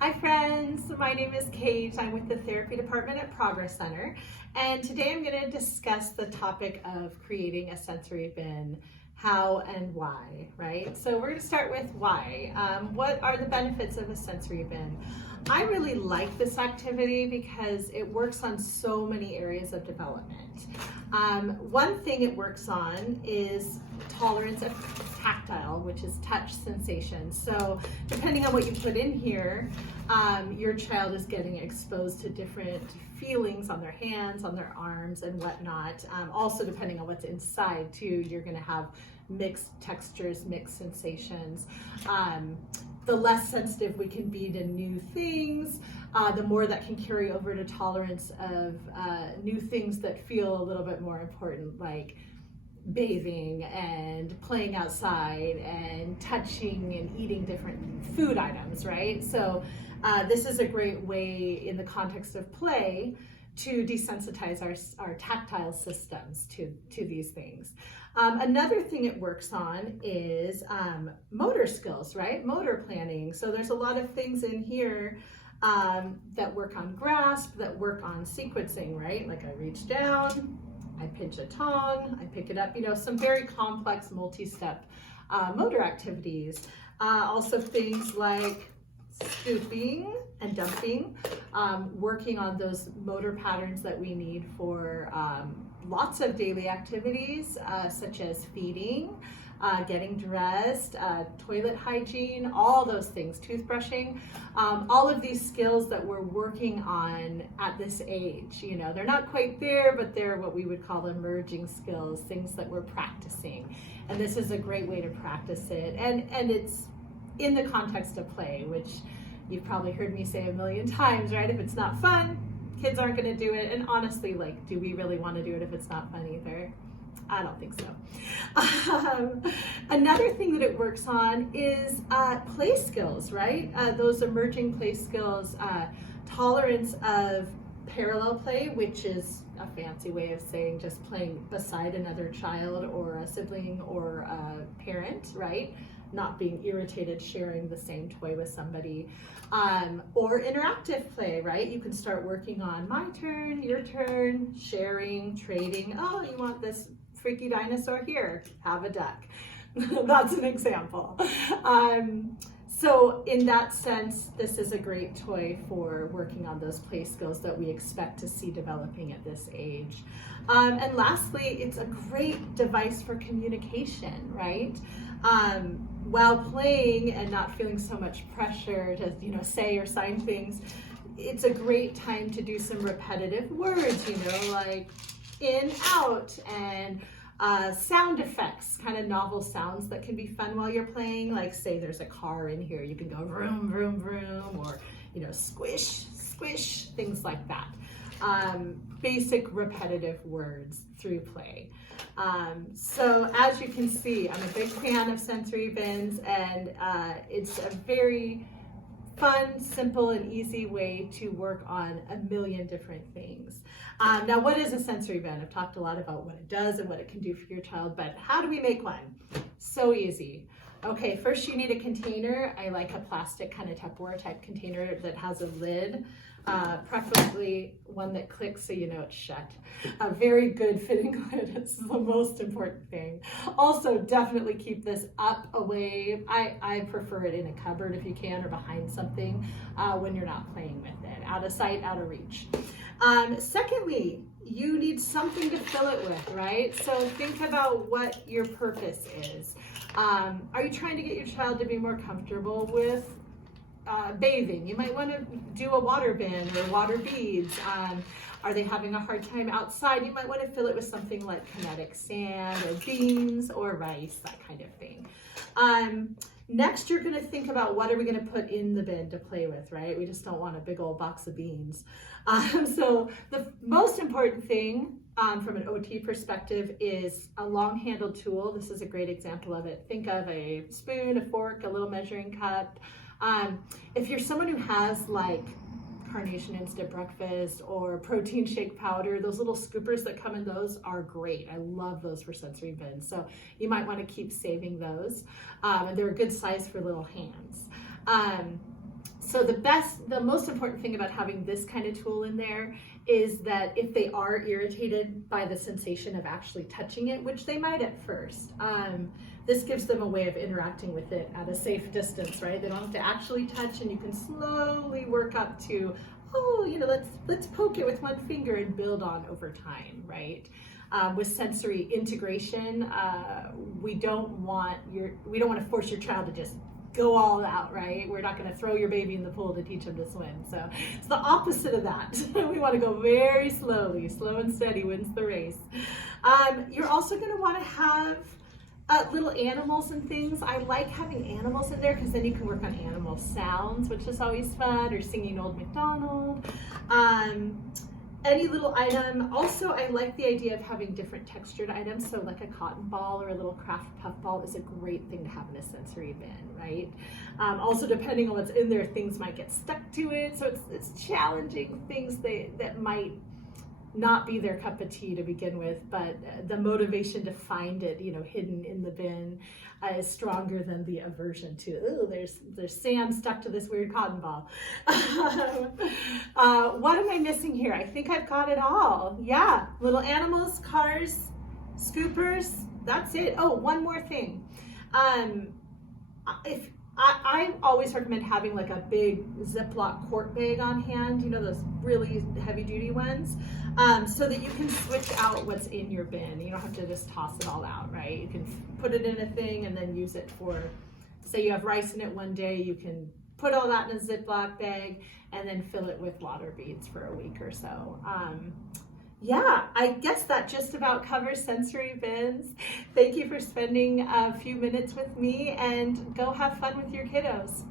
Hi friends, my name is Kate. I'm with the therapy department at Progress Center, and today I'm going to discuss the topic of creating a sensory bin, how and why, right? So we're going to start with why. What are the benefits of a sensory bin? I really like this activity because it works on so many areas of development. One thing it works on is tolerance of tactile, which is touch sensation. So depending on what you put in here, your child is getting exposed to different feelings on their hands, on their arms, and whatnot. Also, depending on what's inside too, you're going to have mixed textures, mixed sensations. The less sensitive we can be to new things, the more that can carry over to tolerance of new things that feel a little bit more important, like bathing and playing outside and touching and eating different food items, right? So this is a great way in the context of play to desensitize our tactile systems to these things. Another thing it works on is motor skills, right? Motor planning. So there's a lot of things in here that work on grasp, that work on sequencing, right? Like I reach down, I pinch a tongue, I pick it up, some very complex multi-step motor activities. Also things like scooping and dumping, working on those motor patterns that we need for lots of daily activities, such as feeding, getting dressed, toilet hygiene, all those things, toothbrushing, all of these skills that we're working on at this age. They're not quite there, but they're what we would call emerging skills, things that we're practicing. And this is a great way to practice it. And it's in the context of play, which you've probably heard me say a million times, right? If it's not fun, kids aren't going to do it. And honestly, do we really want to do it if it's not fun either? I don't think so. Another thing that it works on is play skills, right? Those emerging play skills, tolerance of parallel play, which is a fancy way of saying just playing beside another child or a sibling or a parent, right? Not being irritated sharing the same toy with somebody, or interactive play, right? You can start working on my turn, your turn, sharing, trading. Oh, you want this freaky dinosaur? Here, have a duck. That's an example. So in that sense, this is a great toy for working on those play skills that we expect to see developing at this age. And lastly, it's a great device for communication, right? While playing and not feeling so much pressure to say or sign things, it's a great time to do some repetitive words, like in, out, and sound effects, kind of novel sounds that can be fun while you're playing. Like say there's a car in here, you can go vroom, vroom, vroom, or squish, squish, things like that. Basic repetitive words through play. So as you can see, I'm a big fan of sensory bins, and it's a very fun, simple, and easy way to work on a million different things. Now, what is a sensory bin? I've talked a lot about what it does and what it can do for your child, but how do we make one? So easy. Okay, first you need a container. I like a plastic kind of Tupperware type container that has a lid, preferably one that clicks so it's shut. A very good fitting lid is the most important thing. Also, definitely keep this up away. I prefer it in a cupboard if you can, or behind something when you're not playing with it. Out of sight, out of reach. Secondly, you need something to fill it with, right? So think about what your purpose is. Are you trying to get your child to be more comfortable with bathing? You might want to do a water bin or water beads. Are they having a hard time outside? You might want to fill it with something like kinetic sand or beans or rice, that kind of thing. Next, you're going to think about what are we going to put in the bin to play with, right? We just don't want a big old box of beans. So the most important thing from an OT perspective is a long-handled tool. This is a great example of it. Think of a spoon, a fork, a little measuring cup. If you're someone who has Carnation Instant Breakfast or protein shake powder, those little scoopers that come in those are great. I love those for sensory bins. So you might want to keep saving those. And they're a good size for little hands. So the most important thing about having this kind of tool in there is that if they are irritated by the sensation of actually touching it, which they might at first, this gives them a way of interacting with it at a safe distance, right? They don't have to actually touch, and you can slowly work up to, oh, you know, let's poke it with one finger and build on over time, right? With sensory integration, we don't want to force your child to just go all out, right? We're not going to throw your baby in the pool to teach them to swim. So it's the opposite of that. We want to go very slowly. Slow and steady wins the race. You're also going to want to have little animals and things. I like having animals in there because then you can work on animal sounds, which is always fun, or singing Old MacDonald. Any little item. Also, I like the idea of having different textured items. So like a cotton ball or a little craft puff ball is a great thing to have in a sensory bin, right? Also, depending on what's in there, things might get stuck to it. So it's challenging things that might not be their cup of tea to begin with, but the motivation to find it, you know, hidden in the bin is stronger than the aversion to, oh, there's sand stuck to this weird cotton ball. What am I missing here? I think I've got it all. Yeah, little animals, cars, scoopers, that's it. Oh, one more thing. If I always recommend having like a big Ziploc quart bag on hand, you know, those really heavy duty ones, so that you can switch out what's in your bin. You don't have to just toss it all out, right? You can put it in a thing and then use it for, say you have rice in it one day, you can put all that in a Ziploc bag and then fill it with water beads for a week or so. Yeah, I guess that just about covers sensory bins. Thank you for spending a few minutes with me, and go have fun with your kiddos.